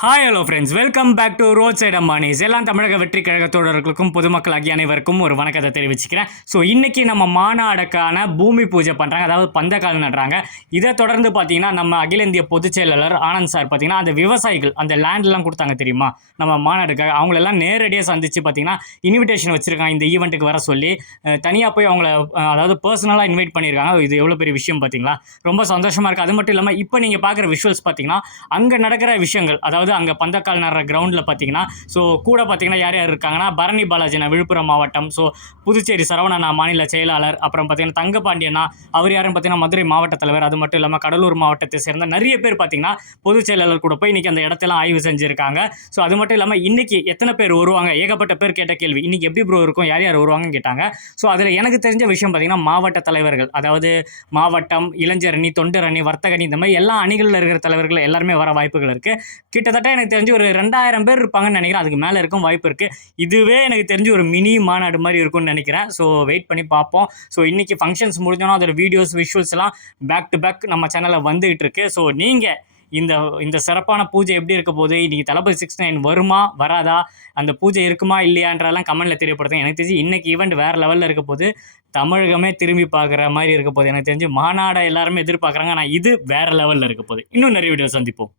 Hi hello friends welcome back to road side Ambanis எல்லாம் தமிழக வெற்றி கழகத்தோடர்களுக்கும் பொதுமக்கள் ஆகிய அனைவருக்கும் ஒரு வணக்கத்தை தெரிவிச்சுக்கிறேன். ஸோ இன்றைக்கி நம்ம மாநாடுக்கான பூமி பூஜை பண்ணுறாங்க அதாவது பந்தக்கால் நடுறாங்க. இதை தொடர்ந்து பார்த்தீங்கன்னா நம்ம அகில இந்திய பொதுச் செயலாளர் ஆனந்த் சார் பார்த்தீங்கன்னா அந்த விவசாயிகள் அந்த லேண்ட்லாம் கொடுத்தாங்க தெரியுமா? நம்ம மாநாடுக்காக அவங்களெல்லாம் நேரடியாக சந்தித்து பார்த்தீங்கன்னா இன்விடேஷன் வச்சுருக்காங்க. இந்த ஈவெண்ட்டுக்கு வர சொல்லி தனியாக போய் அவங்கள அதாவது பர்சனலாக இன்வைட் பண்ணியிருக்காங்க. இது எவ்வளோ பெரிய விஷயம் பார்த்தீங்களா? ரொம்ப சந்தோஷமாக இருக்குது அது மட்டும் இல்லாமல் இப்போ நீங்கள் பார்க்குற விஷுவல்ஸ் பார்த்தீங்கன்னா அங்கே நடக்கிற விஷயங்கள் அதாவது அங்கே பந்தக்கால் நடுற கிரவுண்டில் பார்த்தீங்கன்னா ஸோ கூட பார்த்தீங்கன்னா யார் யார் இருக்காங்கன்னா பரணி பாலாஜினா விழுப்புரம் மாவட்டம் ஸோ புதுச்சேரி சரவணனா மாநில செயலாளர் அப்புறம் பார்த்தீங்கன்னா தங்கபாண்டியனா அவர் யாருன்னு பார்த்தீங்கன்னா மதுரை மாவட்ட தலைவர் அது மட்டும் இல்லாமல் கடலூர் மாவட்டத்தை சேர்ந்த நிறைய பேர் பார்த்தீங்கன்னா பொதுச் செயலாளர் கூட போய் இன்றைக்கி அந்த இடத்தெல்லாம் ஆய்வு செஞ்சுருக்காங்க. ஸோ அது மட்டும் இல்லாமல் இன்றைக்கி எத்தனை பேர் வருவாங்க? ஏகப்பட்ட பேர் கேட்ட கேள்வி இன்றைக்கி எப்படி ப்ரோ இருக்கும்? யார் யார் வருவாங்கன்னு கேட்டாங்க. ஸோ அதில் எனக்கு தெரிஞ்ச விஷயம் பார்த்தீங்கன்னா மாவட்ட தலைவர்கள் அதாவது மாவட்டம் இளைஞரணி அணி வர்த்தகணி இந்த மாதிரி எல்லா அணிகளில் இருக்கிற தலைவர்கள் எல்லாருமே வர வாய்ப்புகள் இருக்குது கிட்டத்தட்ட எனக்கு தெரிஞ்சு ஒரு ரெண்டாயிரம் பேர் இருப்பாங்கன்னு நினைக்கிறேன். அதுக்கு மேலே இருக்கும் வாய்ப்பு இருக்குது இதுவே எனக்கு தெரிஞ்சு ஒரு மினி மாநாடு மாதிரி இருக்கும்னு நினைக்கிறேன். ஸோ வெயிட் பண்ணி பார்ப்போம். ஸோ இன்றைக்கி ஃபங்க்ஷன்ஸ் முடிஞ்சோன்னா அதோட வீடியோஸ் விஷுவல்ஸ்லாம் பேக் டு பேக் நம்ம சேனலில் வந்துகிட்டு இருக்கு. ஸோ நீங்கள் இந்த இந்த சிறப்பான பூஜை எப்படி இருக்க போது இன்றைக்கி தளபதி சிக்ஸ் நைன் வருமா? வராதா? அந்த பூஜை இருக்குமா? இல்லையான்றதெல்லாம் கமெண்ட்டில் தெரியப்படுத்துங்க. எனக்கு தெரிஞ்சு இன்றைக்கி ஈவெண்ட் வேறு லெவலில் இருக்க போது தமிழகமே திரும்பி பார்க்குற மாதிரி இருக்க போது எனக்கு தெரிஞ்சு மாநாடை எல்லாருமே எதிர்பார்க்குறாங்க. ஆனால் இது வேறு லெவலில் இருக்க போது இன்னும் நிறைய வீடியோ சந்திப்போம்.